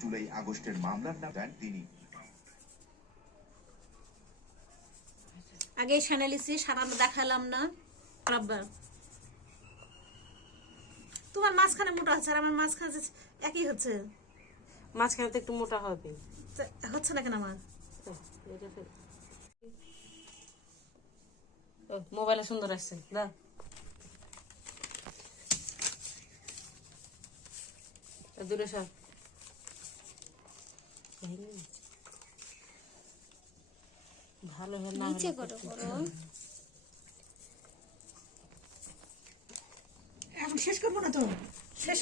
জুলাই আগস্টের মামলার নাম দেন তিনি। আগে সানালিসি সারানো দেখালাম না, তোমার মাঝখানে মোটা হচ্ছে আর আমার মাঝখানে একই হচ্ছে। মাঝখানে তো একটু মোটা হবে, হচ্ছে না কেন আমার? মোবাইলে সুন্দর আসছে না, দূরে সব ভালো হয় না। নিচে করো এখন শেষ করবো না তো, শেষ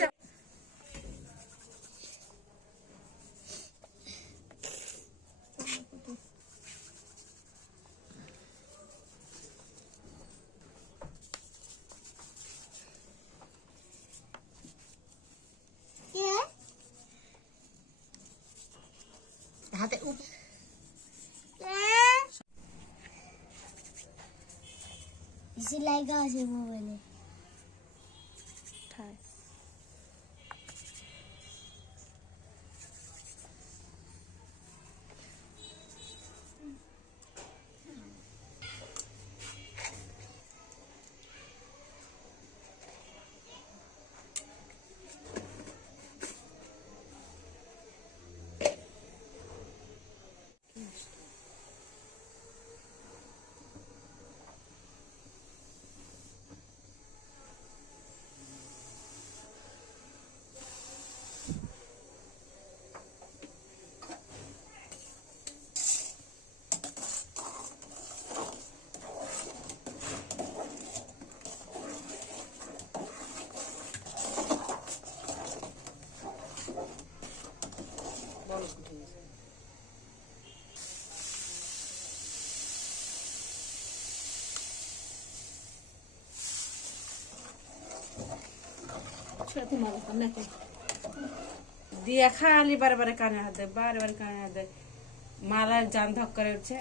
হাতে সিলাই আছে মোবাইলে। দিয়া খালি বারে বারে কানে হাত দেয়, বারে বারে কানে হাত দেয়, মালার জান ধক করে উঠছে।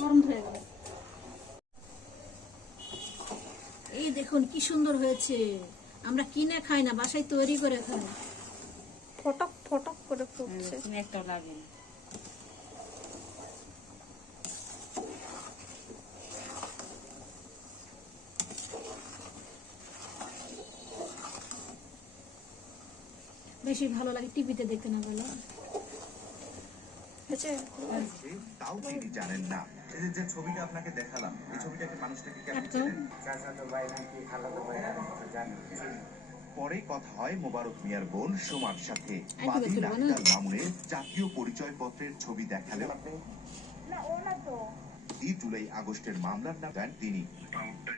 গরম হয়ে গেল। এই দেখুন কি সুন্দর হয়েছে, আমরা কিনে খাই না, বাসায় তৈরি করে খাই। ফটক ফটক করে ফুটছে। একটা লাগে না। বেশি ভালো লাগে টিভিতে দেখতে, না বলো? তাও তিনি জানেন না। এই যে ছবিটা আপনাকে দেখালাম, এই ছবিটাকে মানুষটাকে কেমন চেনেন? পরে কথা হয় মোবারক মিয়ার বোন সোমার সাথে। বাদী নাহিদাল মামুনের জাতীয় পরিচয়পত্রের ছবি দেখালেন। জুলাই আগস্টের মামলার নাম দেন তিনি।